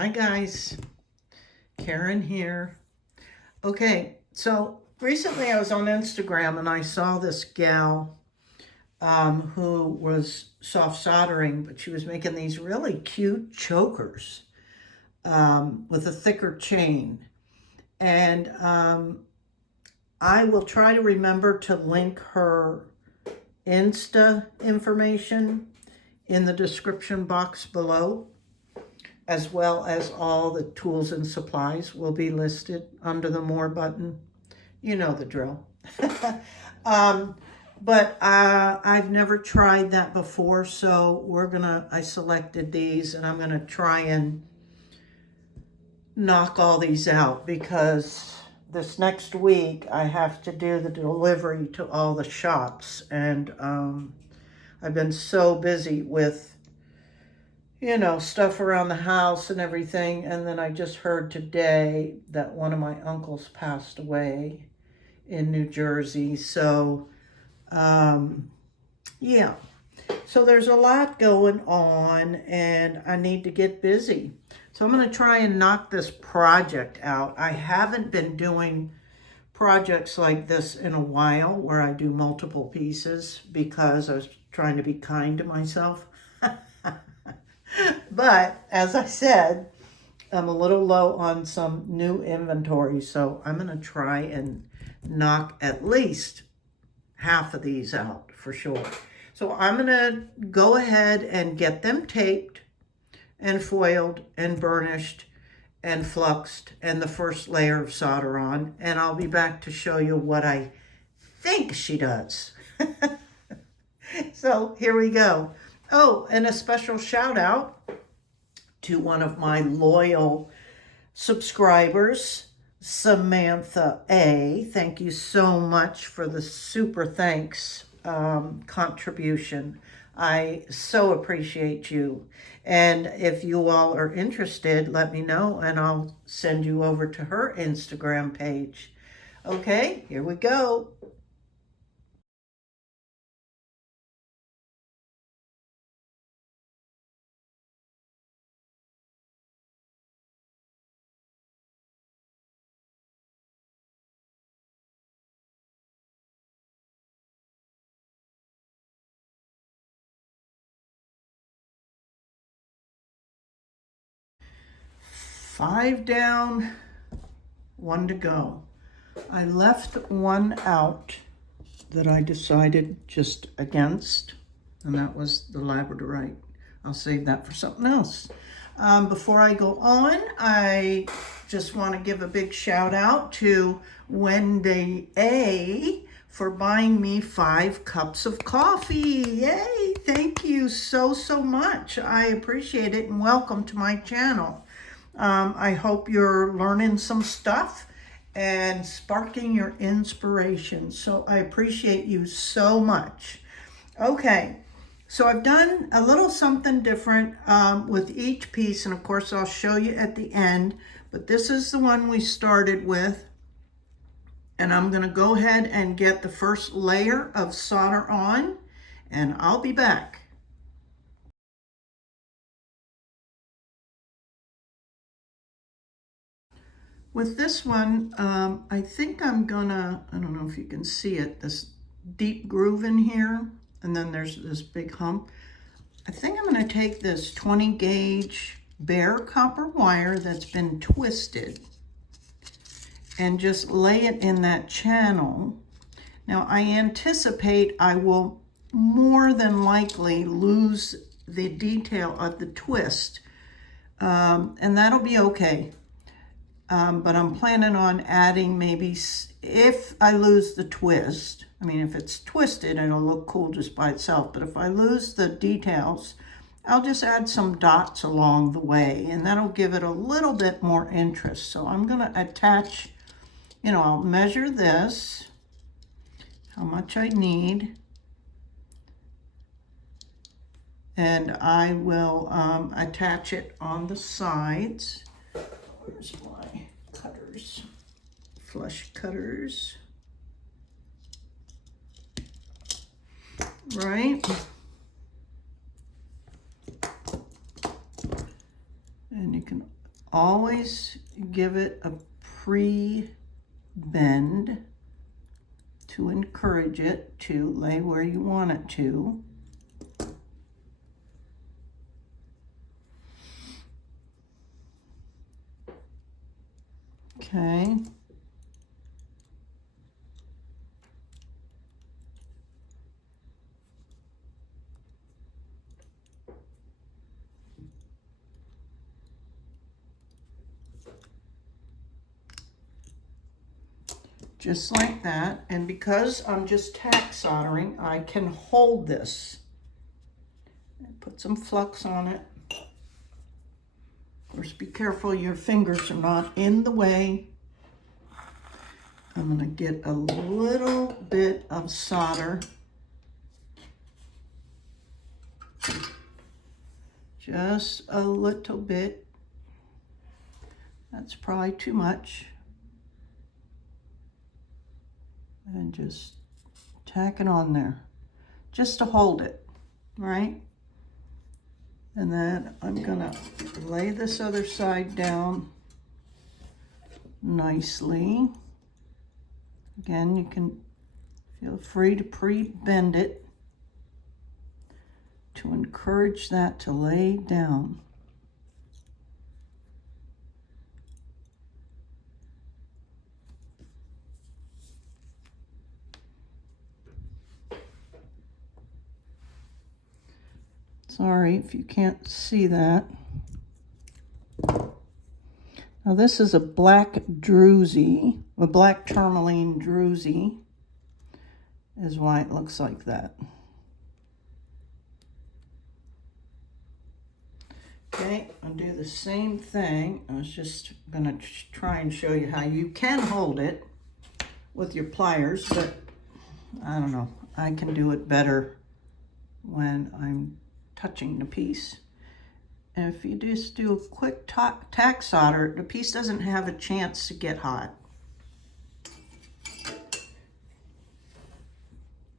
Hi guys, Karen here. Okay, so recently I was on Instagram and I saw this gal who was soft soldering, but she was making these really cute chokers with a thicker chain. And I will try to remember to link her Insta information in the description box below, as well as all the tools and supplies will be listed under the More button. You know the drill. But I've never tried that before, so I selected these and I'm gonna try and knock all these out because this next week I have to do the delivery to all the shops, and I've been so busy with stuff around the house and everything. And then I just heard today that one of my uncles passed away in New Jersey. So, yeah. So there's a lot going on and I need to get busy. So I'm going to try and knock this project out. I haven't been doing projects like this in a while where I do multiple pieces because I was trying to be kind to myself. But as I said, I'm a little low on some new inventory, so I'm going to try and knock at least half of these out for sure. So I'm going to go ahead and get them taped and foiled and burnished and fluxed and the first layer of solder on, and I'll be back to show you what I think she does. So here we go. Oh, and a special shout out to one of my loyal subscribers, Samantha A. Thank you so much for the super thanks contribution. I so appreciate you. And if you all are interested, let me know and I'll send you over to her Instagram page. Okay, here we go. Five down, one to go. I left one out that I decided just against, and that was the labradorite. I'll save that for something else. Before I go on, I just want to give a big shout out to Wendy A for buying me 5 cups of coffee. Yay! Thank you so much. I appreciate it, and welcome to my channel. I hope you're learning some stuff and sparking your inspiration. So I appreciate you so much. Okay, so I've done a little something different with each piece, and of course I'll show you at the end, but this is the one we started with, and I'm going to go ahead and get the first layer of solder on, and I'll be back. With this one, I think I'm gonna, I don't know if you can see it, this deep groove in here, and then there's this big hump. I think I'm gonna take this 20 gauge bare copper wire that's been twisted and just lay it in that channel. Now I anticipate I will more than likely lose the detail of the twist, and that'll be okay. But I'm planning on adding maybe, if I lose the twist, I mean, if it's twisted, it'll look cool just by itself. But if I lose the details, I'll just add some dots along the way, and that'll give it a little bit more interest. So I'm going to attach, I'll measure this, how much I need, and I will attach it on the sides. Where's my cutters? Flush cutters. Right? And you can always give it a pre-bend to encourage it to lay where you want it to. Okay. Just like that, and because I'm just tack soldering, I can hold this. Put some flux on it. Of course, be careful your fingers are not in the way. I'm gonna get a little bit of solder. Just a little bit. That's probably too much. And just tack it on there, just to hold it, right? And then I'm gonna lay this other side down nicely. Again, you can feel free to pre-bend it to encourage that to lay down. Sorry if you can't see that. Now this is a black druzy, a black tourmaline druzy is why it looks like that. Okay, I'll do the same thing. I was just gonna try and show you how you can hold it with your pliers, but I don't know, I can do it better when I'm touching the piece. And if you just do a quick tack solder, the piece doesn't have a chance to get hot.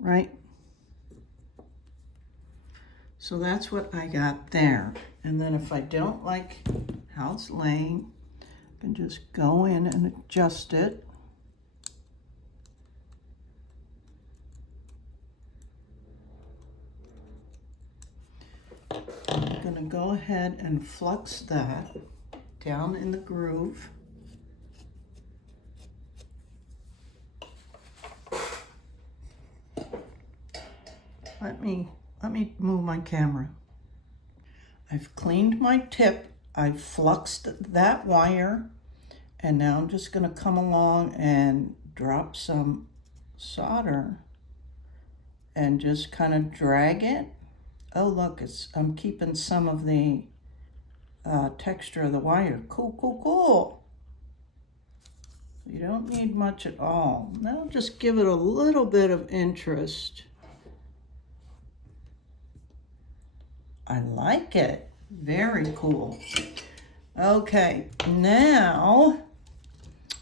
Right? So that's what I got there. And then if I don't like how it's laying, I can just go in and adjust it. I'm gonna go ahead and flux that down in the groove. Let me move my camera. I've cleaned my tip, I've fluxed that wire, and now I'm just gonna come along and drop some solder and just kind of drag it. Oh look, I'm keeping some of the texture of the wire. Cool, cool, cool. You don't need much at all. Now just give it a little bit of interest. I like it. Very cool. Okay, now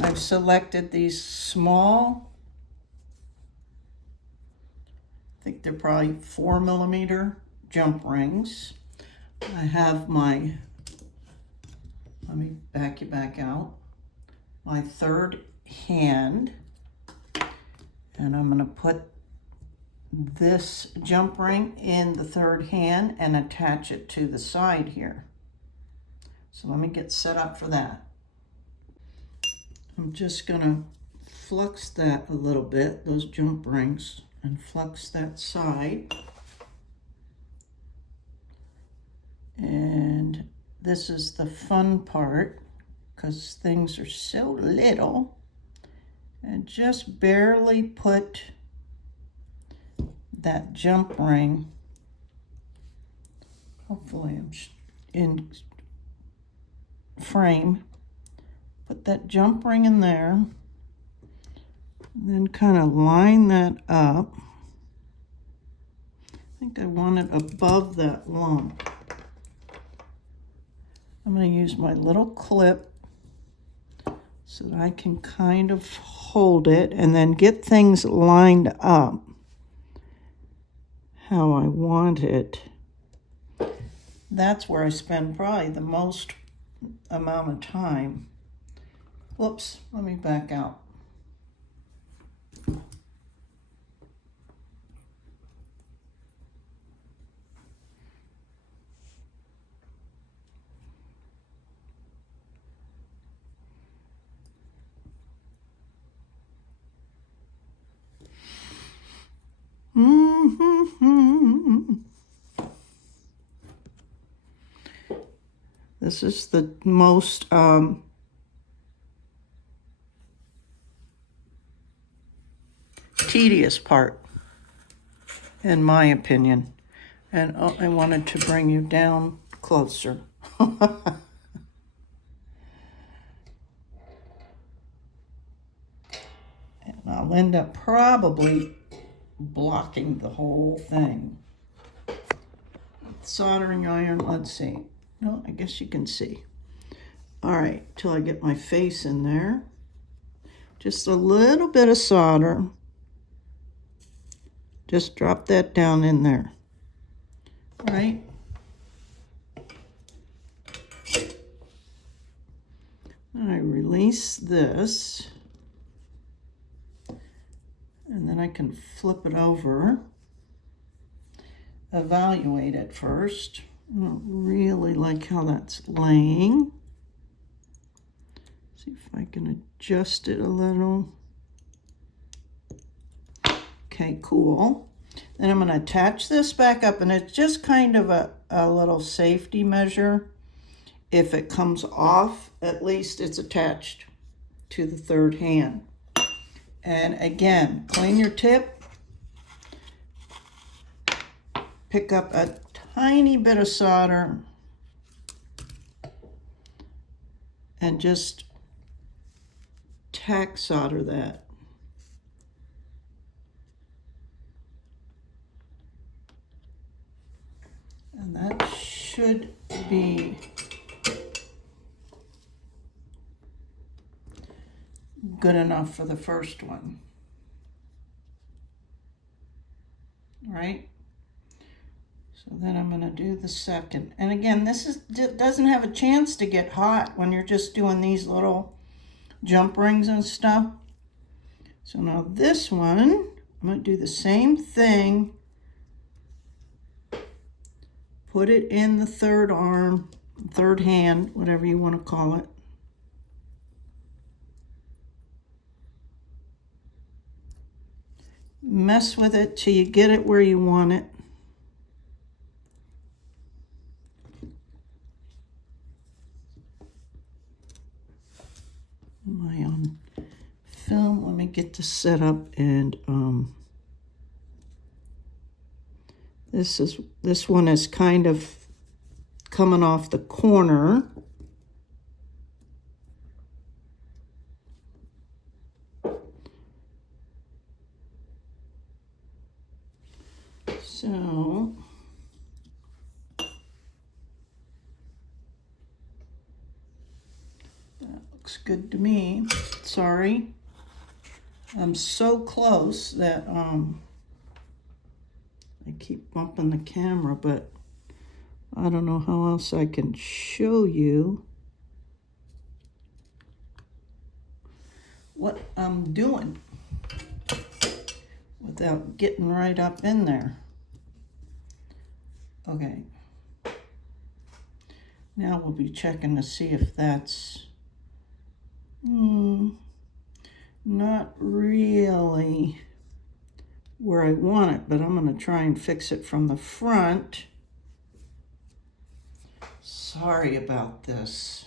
I've selected these small, I think they're probably 4mm jump rings. I have my, let me back you back out, my third hand, and I'm gonna put this jump ring in the third hand and attach it to the side here. So let me get set up for that. I'm just gonna flux that a little bit, those jump rings, and flux that side. And this is the fun part because things are so little. And just barely put that jump ring, hopefully I'm in frame, put that jump ring in there, and then kind of line that up. I think I want it above that lump. I'm going to use my little clip so that I can kind of hold it and then get things lined up how I want it. That's where I spend probably the most amount of time. Whoops, let me back out. This is the most tedious part, in my opinion. And I wanted to bring you down closer. And I'll end up probably blocking the whole thing. Soldering iron, let's see. No, I guess you can see. All right, till I get my face in there. Just a little bit of solder. Just drop that down in there. All right. I release this. And then I can flip it over. Evaluate it first. I don't really like how that's laying. See if I can adjust it a little. Okay, cool. Then I'm going to attach this back up, and it's just kind of a little safety measure. If it comes off, at least it's attached to the third hand. And again, clean your tip. Pick up a tiny bit of solder and just tack solder that. And that should be good enough for the first one. All right? So then I'm going to do the second. And again, this doesn't have a chance to get hot when you're just doing these little jump rings and stuff. So now this one, I'm going to do the same thing. Put it in the third arm, third hand, whatever you want to call it. Mess with it till you get it where you want it. Am I on film? Let me get this set up, and this one is kind of coming off the corner. So that looks good to me. Sorry, I'm so close that I keep bumping the camera, but I don't know how else I can show you what I'm doing without getting right up in there. Okay. Now we'll be checking to see if that's not really where I want it, but I'm going to try and fix it from the front. Sorry about this.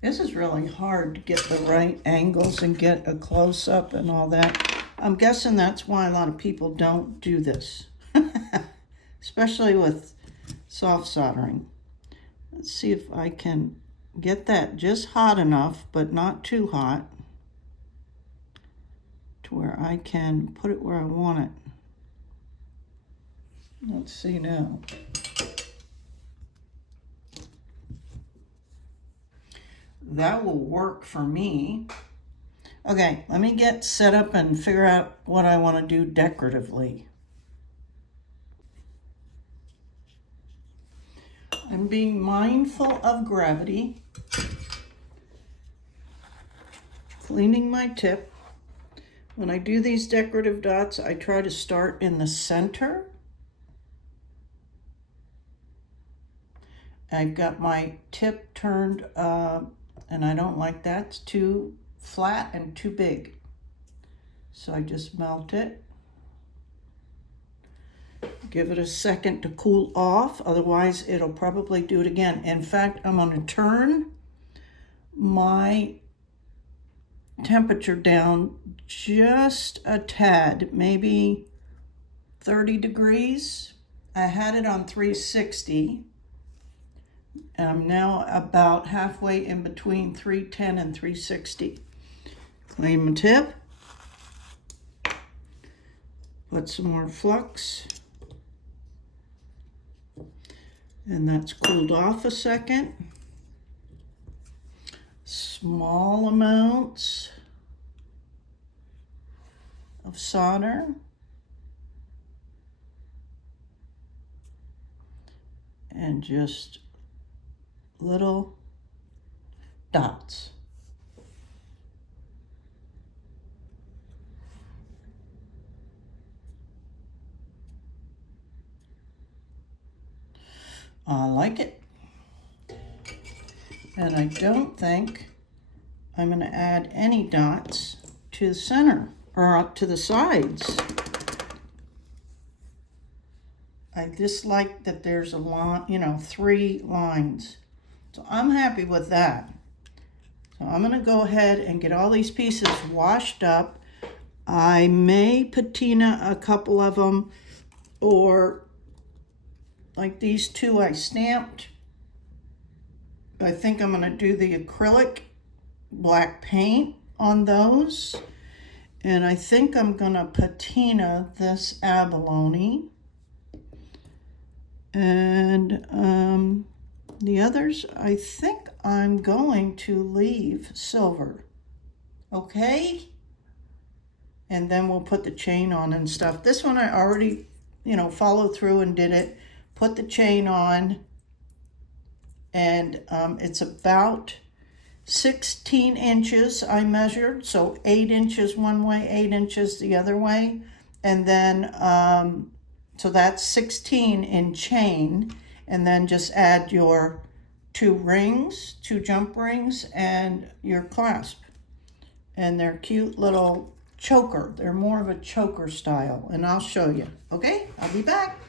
This is really hard to get the right angles and get a close-up and all that. I'm guessing that's why a lot of people don't do this, especially with soft soldering. Let's see if I can get that just hot enough, but not too hot, to where I can put it where I want it. Let's see now. That will work for me. Okay, let me get set up and figure out what I want to do decoratively. I'm being mindful of gravity. Cleaning my tip. When I do these decorative dots, I try to start in the center. I've got my tip turned, and I don't like that. It's too flat and too big. So I just melt it. Give it a second to cool off, otherwise it'll probably do it again. In fact, I'm going to turn my temperature down just a tad, maybe 30 degrees. I had it on 360. I'm now about halfway in between 310 and 360. Clean my tip. Put some more flux. And that's cooled off a second. Small amounts of solder. And just little dots. I like it. And I don't think I'm going to add any dots to the center or up to the sides. I just like that there's a line, 3 lines. So I'm happy with that. So I'm going to go ahead and get all these pieces washed up. I may patina a couple of them, or like these 2 I stamped. I think I'm going to do the acrylic black paint on those. And I think I'm going to patina this abalone. And the others, I think I'm going to leave silver. Okay? And then we'll put the chain on and stuff. This one I already, followed through and did it. Put the chain on. And it's about 16 inches I measured. So 8 inches one way, 8 inches the other way. And then, so that's 16 in chain. And then just add your 2 rings, 2 jump rings, and your clasp. And they're cute little choker. They're more of a choker style. And I'll show you. Okay, I'll be back.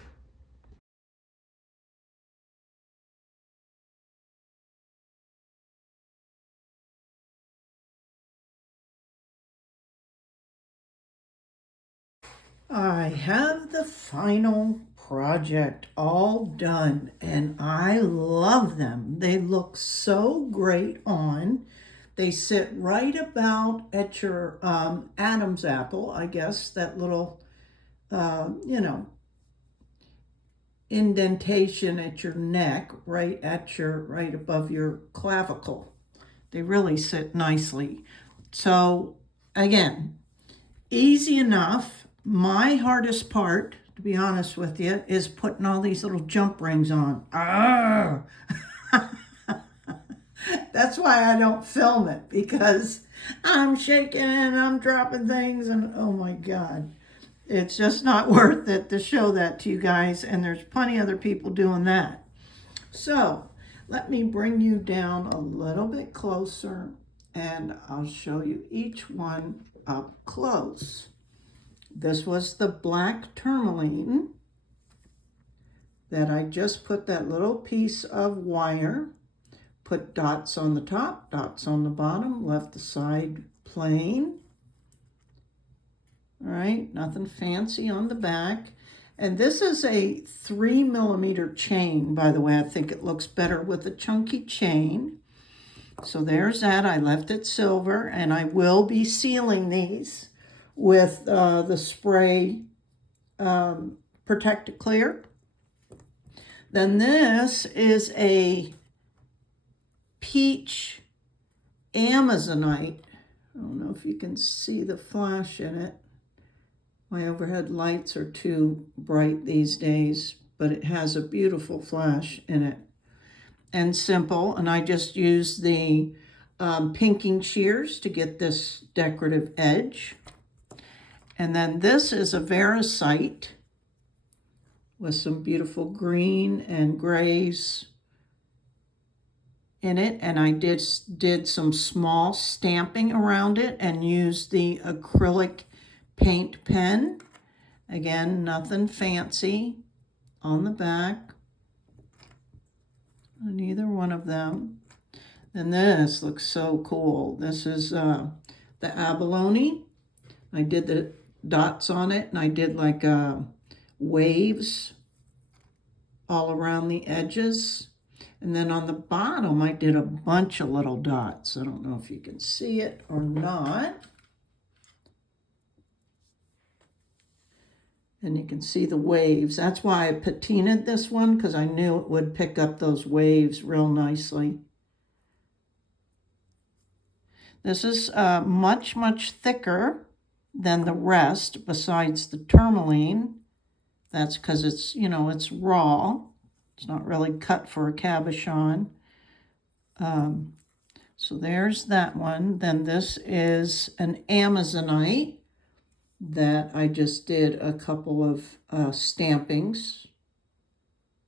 I have the final project all done, and I love them. They look so great on. They sit right about at your Adam's apple, I guess, that little, indentation at your neck, right above your clavicle. They really sit nicely. So again, easy enough. My hardest part, to be honest with you, is putting all these little jump rings on. That's why I don't film it, because I'm shaking and I'm dropping things and oh my God. It's just not worth it to show that to you guys, and there's plenty of other people doing that. So let me bring you down a little bit closer and I'll show you each one up close. This was the black tourmaline that I just put that little piece of wire, put dots on the top, dots on the bottom, left the side plain. All right, nothing fancy on the back. And this is a 3mm chain, by the way. I think it looks better with a chunky chain. So there's that. I left it silver, and I will be sealing these with the spray Protect Clear. Then this is a peach Amazonite. I don't know if you can see the flash in it. My overhead lights are too bright these days, but it has a beautiful flash in it. and simple, and I just used the pinking shears to get this decorative edge. And then this is a Veracite with some beautiful green and grays in it, and I did some small stamping around it and used the acrylic paint pen. Again, nothing fancy on the back on either one of them. And this looks so cool. This is the abalone. I did the dots on it, and I did like waves all around the edges. And then on the bottom, I did a bunch of little dots. I don't know if you can see it or not. And you can see the waves. That's why I patinaed this one, because I knew it would pick up those waves real nicely. This is much, much thicker than the rest, besides the tourmaline. That's because it's, you know, it's raw. It's not really cut for a cabochon. So there's that one. Then this is an Amazonite that I just did a couple of stampings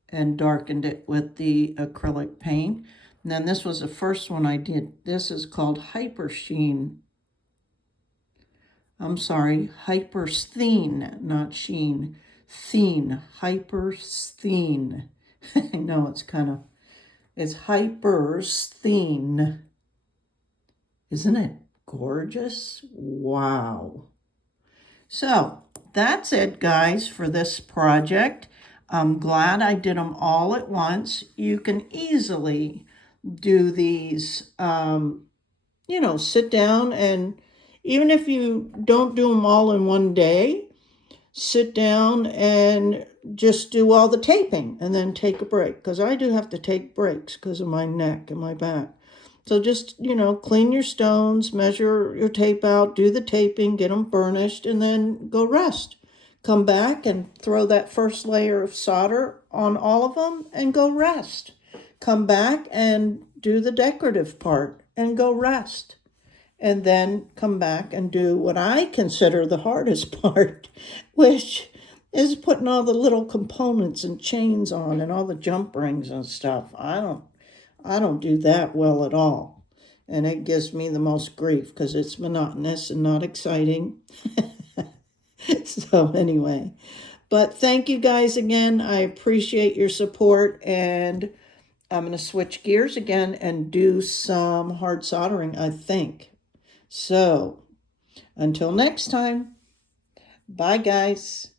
and darkened it with the acrylic paint. And then this was the first one I did. This is called Hyper Sheen. I'm sorry, Hypersthene, not Sheen. Thene, Hypersthene. I know it's it's Hypersthene. Isn't it gorgeous? Wow. So that's it, guys, for this project. I'm glad I did them all at once. You can easily do these, you know, sit down, and even if you don't do them all in one day, sit down and just do all the taping and then take a break, because I do have to take breaks because of my neck and my back. So just, you know, clean your stones, measure your tape out, do the taping, get them burnished, and then go rest. Come back and throw that first layer of solder on all of them and go rest. Come back and do the decorative part and go rest. And then come back and do what I consider the hardest part, which is putting all the little components and chains on and all the jump rings and stuff. I don't do that well at all. And it gives me the most grief because it's monotonous and not exciting. So anyway, but thank you guys again. I appreciate your support, and I'm going to switch gears again and do some hard soldering, I think. So until next time, bye guys.